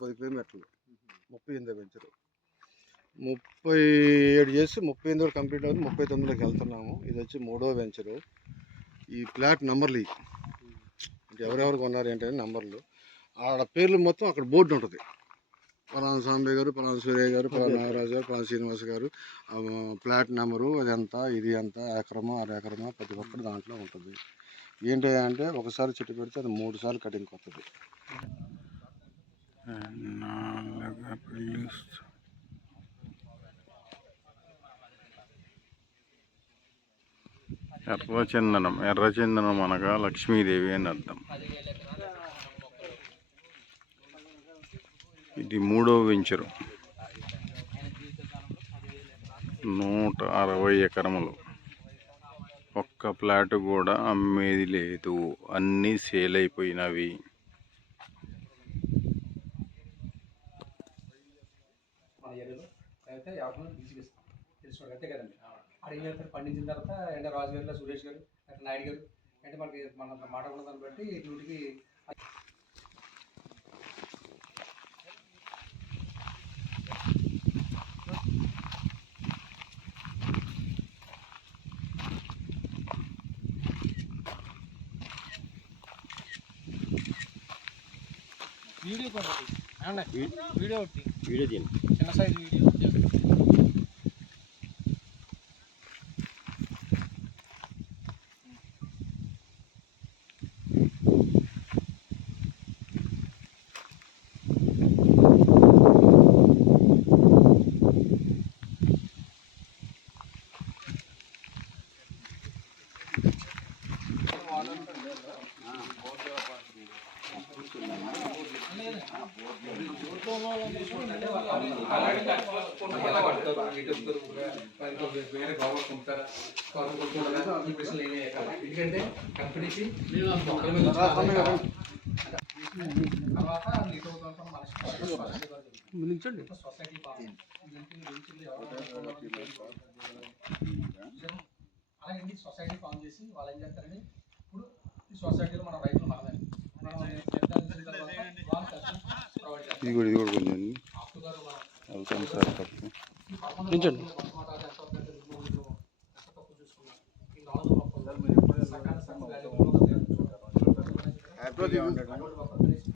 పది కిలోమీటర్లు. ముప్పై ఎనిమిది వెంచరు ముప్పై ఏడు చేసి ముప్పై ఎనిమిది వరకు కంప్లీట్ అవుతుంది. ముప్పై తొమ్మిదిలోకి వెళ్తున్నాము. ఇది వచ్చి మూడో వెంచరు ఈ ప్లాట్ నెంబర్లు ఇవి. ఎవరెవరు కొన్నారు ఏంటంటే నంబర్లు. ఆడ పేర్లు మొత్తం అక్కడ బోర్డు ఉంటుంది. పలానా సాంబే గారు పలానా సూర్య గారు పలానా నాగరాజు గారు పలానా శ్రీనివాస్ గారు. ప్లాట్ నెంబరు అది ఎంత ఇది ఎంత ఎకరమో అర ఎకరమా ప్రతి ఒక్కటి దాంట్లో ఉంటుంది. ఏంటి అంటే ఒకసారి చెట్టు పెడితే అది మూడు సార్లు కటింగ్ వస్తుంది ఎర్రచందనం ఎర్రచందనం అనగా లక్ష్మీదేవి అని అర్థం. ఇది మూడో వెంచరు. నూట అరవై ఎకరములు. ఒక్క ఫ్లాట్ కూడా అమ్మేది లేదు. అన్నీ సేల్ అయిపోయినవి. మన ఏరియాలో అయితే యాభై మంది బీసీకి ఇస్తాం తెలుసుకోండి అంతే కదండి. అక్కడ ఏం చేస్తారు? పండించిన తర్వాత ఎండ రాజు గారు సురేష్ గారు లేకపోతే నాయుడు గారు అంటే మనకి మన మాట ఉన్న బట్టి డ్యూటీకి వీడియో ఒకటి వీడియో ఒకటి వీడియో తీయండి చిన్న సైజు వీడియో వేరే గవర్నమెంట్ ఉంటారా ఎందుకంటే కంపెనీకి మొక్కల మీద తర్వాత మిగతా కొంత మన నిల్చండి సొసైటీ అలాగే సొసైటీ ఫామ్ చేసి వాళ్ళు ఏం చేస్తారండి ఇప్పుడు ఈ సొసైటీలో మన రైతులు మనమే మనం నిర్ధారించిన తర్వాత వాళ్ళు ప్రొవైడ్ చేస్తారు ఇది కూడా ఇది కూడా కొంచెం వెళ్తాను సార్ పక్కన నించండి దిగు.